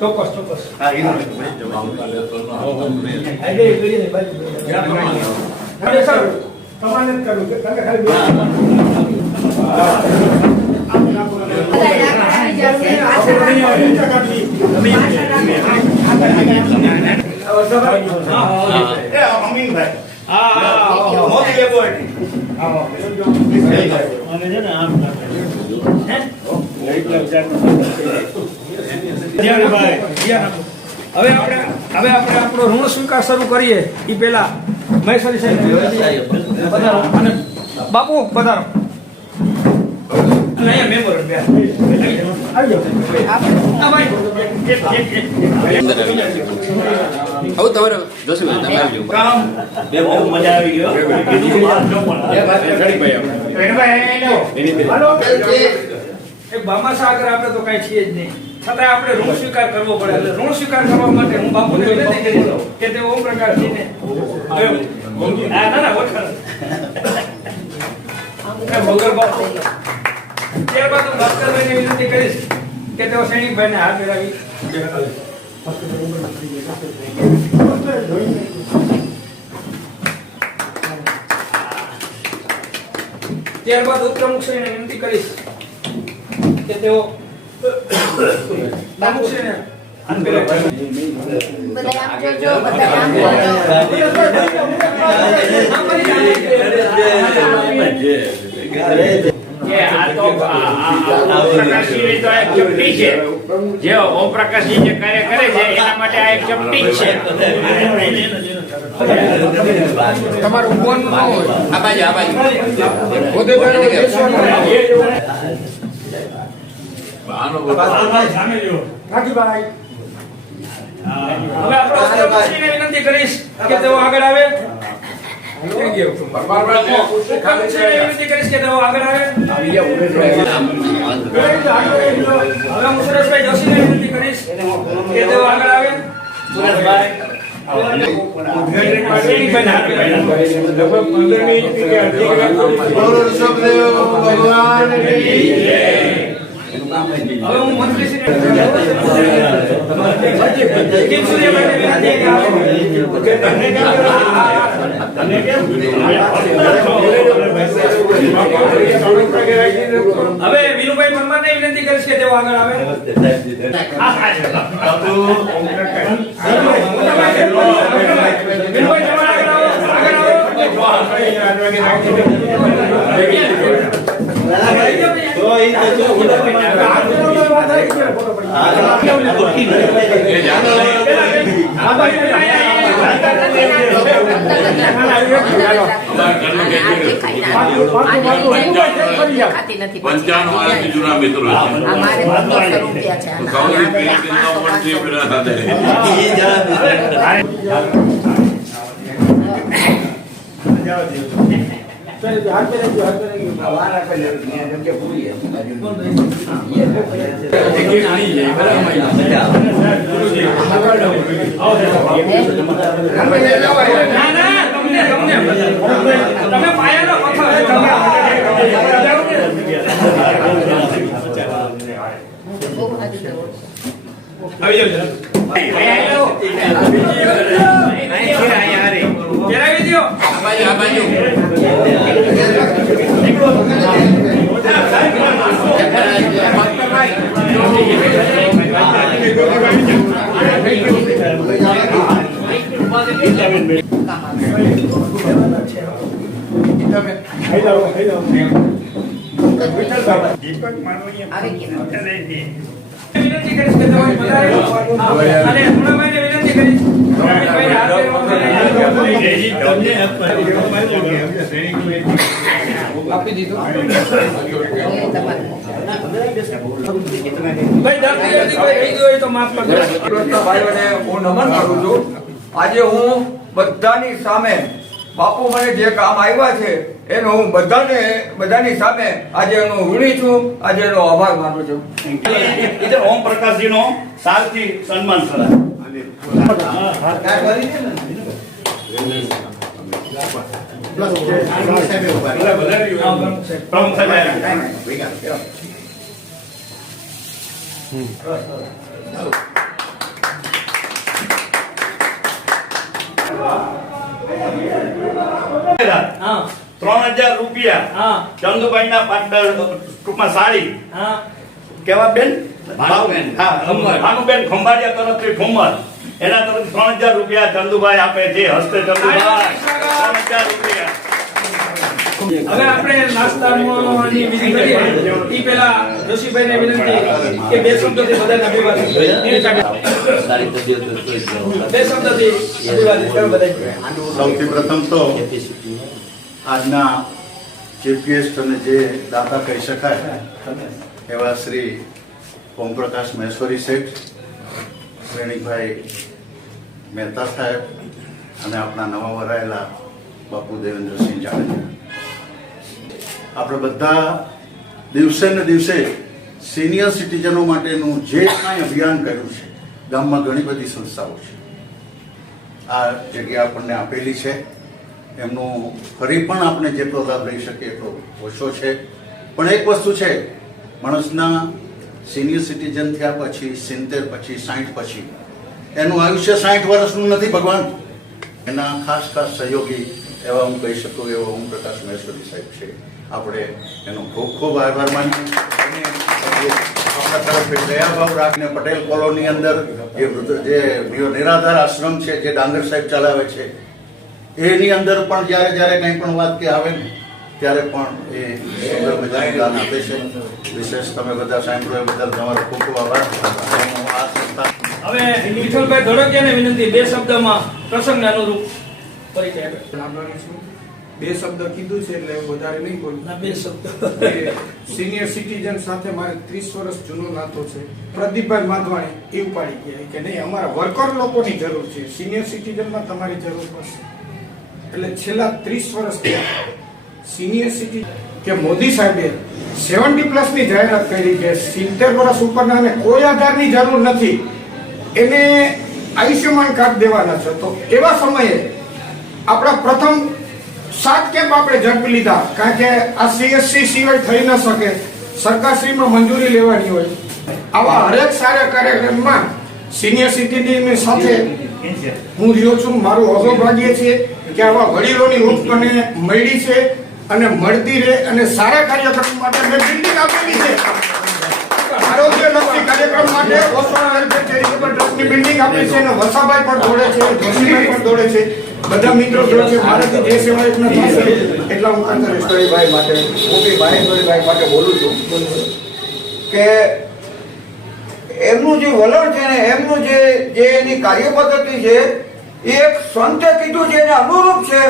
ચોક્કસ ચોક્કસ. હા એ અરે સર તમારે જ કરવું છે કારણ કે ખાલી હવે આપણે આપણો ઋણ સ્વીકાર શરૂ કરીએ એ પહેલા મહેશ્વરી સાહેબ અને બાપુ પધારો. અહીંયા મેમ્બર આવી જાઓ. તમારે જોશી તમે આવજો. બે બહુ મજા આવી ગયો. એક બામા સાગર આપણે તો કઈ છીએ જ નહીં, છતાં આપણે ઋણ સ્વીકાર કરવો પડે. એટલે ઋણ સ્વીકાર કરવા માટે હું બાપુને વિનંતી કરી કે તે ઓમ પ્રકાશજીને ના ઓળખાણ ત્યારબાદ હું ભાસ્કરભાઈને વિનંતી કરીશ કે તેઓ સૈનિકભાઈને હાથ મેળવી. ત્યારબાદ ઉપપ્રમુખશ્રીને વિનંતી કરીશ કે તેઓ પ્રમુખશ્રીને હાથ મેળવી. જે ઓમ પ્રકાશજી જે કાર્ય કરે છે એના માટે આ એક ચપટી છે. તમારું ફોન ન હોય આ બાજુ રાજીભાઈ હવે આપણે ઉપપ્રમુખશ્રીને વિનંતી કરીશ કે તેઓ આગળ આવે. ઉપપ્રમુખશ્રીને વિનંતી કરીશ કે તેઓ આગળ આવે. હવે હું સુરેશભાઈ જોશીને વિનંતી કરીશ કે તેઓ આગળ આવે. સુરેશભાઈ હવે હું મંત્રીશ્રીને હવે વિનુભાઈ પરમારને વિનંતી કરીશ કે તેઓ આગળ આવે. વિનુભાઈ તમારે આગળ આવો, આગળ તમે પાયાનો પથ્થર આવી જાવ. પહેરાવી દો. આ બાજુ દીપક માનવીય વિનંતી કરીશ કે તમારી વધારે અને ગુણાભાઈને વિનંતી કરીશ આપી દીધું. ભાઈ દર્દી કોઈ રહી ગયો હોય તો માફ કરજો. ભાઈઓને હું નમન કરું છું. આજે હું બધાની સામે બાપુ મને જે કામ આવ્યા છે એનો હું બધાની સામે આજે એનો ઋણી છું, આજે એનો આભાર માનું છું. ઇધર ઓમ પ્રકાશજી નો સાલથી સન્માન કરા. પ્રમુખ સાહેબ 3000 રૂપિયા હા ચંદુભાઈના પાર્ટનર ટૂંકમાં સાડી હા કેવા બેન ભાનુબેન. હા ભાનુબેન ખંભાળિયા તરફથી ઠુમર એના તરફ 3000 રૂપિયા ચંદુભાઈ આપે છે હસ્તે ચંદુભાઈ 3000 રૂપિયા હવે આપણે નાસ્તાની વિધિ કરીએ ઈ પહેલા ઋષિભાઈને વિનંતી કે બે શબ્દોથી બધાને અભિવાદન કરીએ. બે શબ્દોથી અભિવાદન કરો બધાને. સૌથી પ્રથમ તો આજના ચીફ ગેસ્ટ અને જે દાતા કહી શકાય એવા શ્રી ઓમપ્રકાશ મહેશ્વરી શેઠ, શ્રેણીભાઈ મહેતા સાહેબ અને આપણા નવા વરાયેલા બાપુ દેવેન્દ્રસિંહ જાડેજા, આપણે બધા દિવસે ને દિવસે સિનિયર સિટીઝનો માટેનું જે કાંઈ અભિયાન કર્યું છે, ગામમાં ઘણી બધી સંસ્થાઓ છે, આ જગ્યા આપણને આપેલી છે, એમનો ફરી પણ આપણે જેટલો લાભ લઈ શકીએ એટલો ઓછો છે. પણ એક વસ્તુ છે, માણસના સિનિયર સિટીઝન થયા પછી 70 પછી 60 પછી એનું આયુષ્ય 60 વર્ષનું નથી ભગવાન. એના ખાસ ખાસ સહયોગી એવા હું કહી શકું એવો ઓમપ્રકાશ મહેશ્વરી સાહેબ છે. આપણે એનો ખૂબ ખૂબ આભાર માનીએ. અને આપણા તરફ દયાભાવ રાખીને પટેલ કોલોની અંદર જે નિરાધાર આશ્રમ છે જે ડાંગર સાહેબ ચલાવે છે, એની અંદર પણ જ્યારે જ્યારે કંઈ પણ વાત કે આવે ને ત્યારે પણ એ સુંદર મજાનું દાન આપે છે. વિશેષ તમે બધા સાંભળો એ બદલ તમારો ખૂબ ખૂબ આભાર. હું આ સંસ્થા હવે વિઠ્ઠલભાઈ ધોળકિયાને વિનંતી બે શબ્દમાં પ્રસંગને અનુરૂપ પરિચય આપે. આભારી છું. બે શબ્દ કીધું છે એટલે હું વધારે નહીં બોલું. ના, બે શબ્દ. સિનિયર સિટીઝન સાથે મારે 30 વર્ષ જૂનો નાતો છે. પ્રદીપભાઈ માધવાણી એ ઉપાડી ગયા કે નહીં, અમારા વર્કર લોકોની જરૂર છે, સિનિયર સિટીઝનમાં તમારી જરૂર પડશે. એટલે છેલ્લા 30 વર્ષ થયા સિનિયર સિટી કે મોદી સાહેબે 70 પ્લસની જાહેરાત કરી કે 70 વર્ષ ઉપરના અને કોઈ આધારની જરૂર નથી, એને આયુષ્યમાન કાર્ડ દેવાના છે. તો એવા સમયે આપણા પ્રથમ 7 કેમ્પ આપણે ઝડપી લીધા, કારણ કે આ CSC સિવાય થઈ ન શકે, સરકારશ્રીમાં મંજૂરી લેવાની હોય. આવા હરેક સારા કાર્યક્રમમાં સિનિયર સિટીઝનની સાથે હું રહ્યો છું. મારું અહોભાગ્ય છે કે આવા વડીલોની રૂપ મને મળી છે અને મળતી રહે, અને સારા કાર્યક્રમ માટે મેં બિલ્ડિંગ આપેલી છે. આરોગ્યલક્ષી કાર્યક્રમ માટે ઓસવાણા વેલફેર ચેરિટેબલ ટ્રસ્ટની બિલ્ડિંગ આપી છે, અને વસાભાઈ પણ દોડે છે, જોશીભાઈ પણ દોડે છે, બધા મિત્રો જોડે છે. મારાથી જે સેવા એક ન થશે એટલા હું કરતો રહીશ. મહેશ્વરીભાઈ માટે, હું બી મહેશ્વરીભાઈ માટે બોલું છું કે એમનું જે વલણ છે ને, એમનું જે એની કાર્ય પદ્ધતિ છે એ એક સંતે કીધું છે એને અનુરૂપ છે,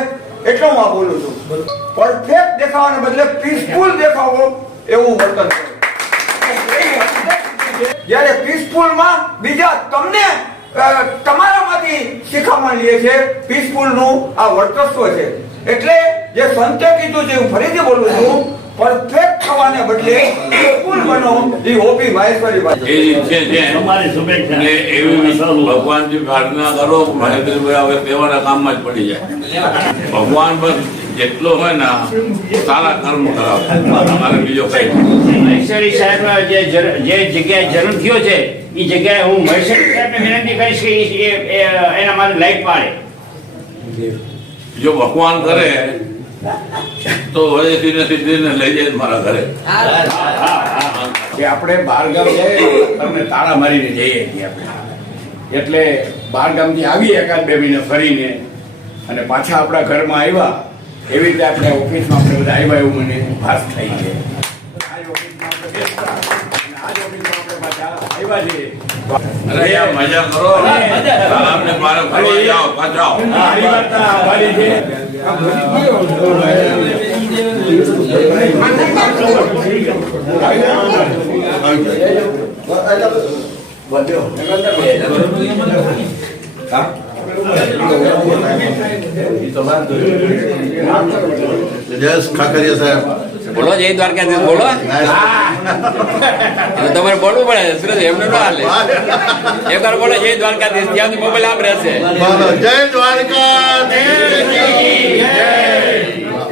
એટલે હું આ બોલું છું. પરફેક્ટ દેખાવાને બદલે પીસફુલ દેખાવો એવું વર્તન કરે. જ્યારે પીસફુલમાં બીજા તમને તમારામાંથી શિખામણ લે છે, પીસફુલનું આ વર્ચસ્વ છે. એટલે જે સંતે કીધું છે, હું ફરીથી બોલું છું, પરફેક્ટ થવાને બદલે પીસફુલ બનો. એ ઓપી મહેશ્વરીભાઈ એ ઈચ્છે છે તમારી શુભેચ્છા. એટલે એવી ભગવાનથી પ્રાર્થના કરો, મહેન્દ્રભાઈ હવે સેવાના કામમાં જ પડી જાય. ભગવાન બસ જેટલો હોય ને સારા કર્મ કરાવે, અમારે બીજો કઈ મહેશ્વરી સાહેબ જે જગ્યાએ જન્મ થયો છે એ જગ્યાએ હું મહેશ્વરી સાહેબને વિનંતી કરીશ કે એના માટે લાઈટ પાડે. જો ભગવાન કરે તો વડેથી લઈ જાય મારા ઘરે. કે આપણે બહાર ગામ જઈએ તમને તાળા મારીને જઈએ છીએ આપણે. એટલે બહાર ગામથી આવીએ એકાદ 2 મહિને ફરીને અને પાછા આપણા ઘરમાં આવ્યા, એવી રીતે આપણે ઓફિસમાં આપણે બધા આવ્યા એવું મને ભાસ થઈ છે. આ જ ઓફિસમાં આપણે બેસતા અને આ જ ઓફિસમાં આપણે પાછા આવ્યા છીએ. અરે યાર મજા કરો, આપણે બહાર ફરવા જાઓ, પાછા આવો. સારી વાર્તા અમારી છે. જયેશ ખાકરિયા સાહેબ, બોલો જય દ્વારકાધીશ બોલો. તમારે બોલવું પડે, સુરત એમને ન હાલે. એકવાર બોલો જય દ્વારકાધીશ, ત્યાંથી મોબાઈલ આમ રહેશે. જય દ્વારકા.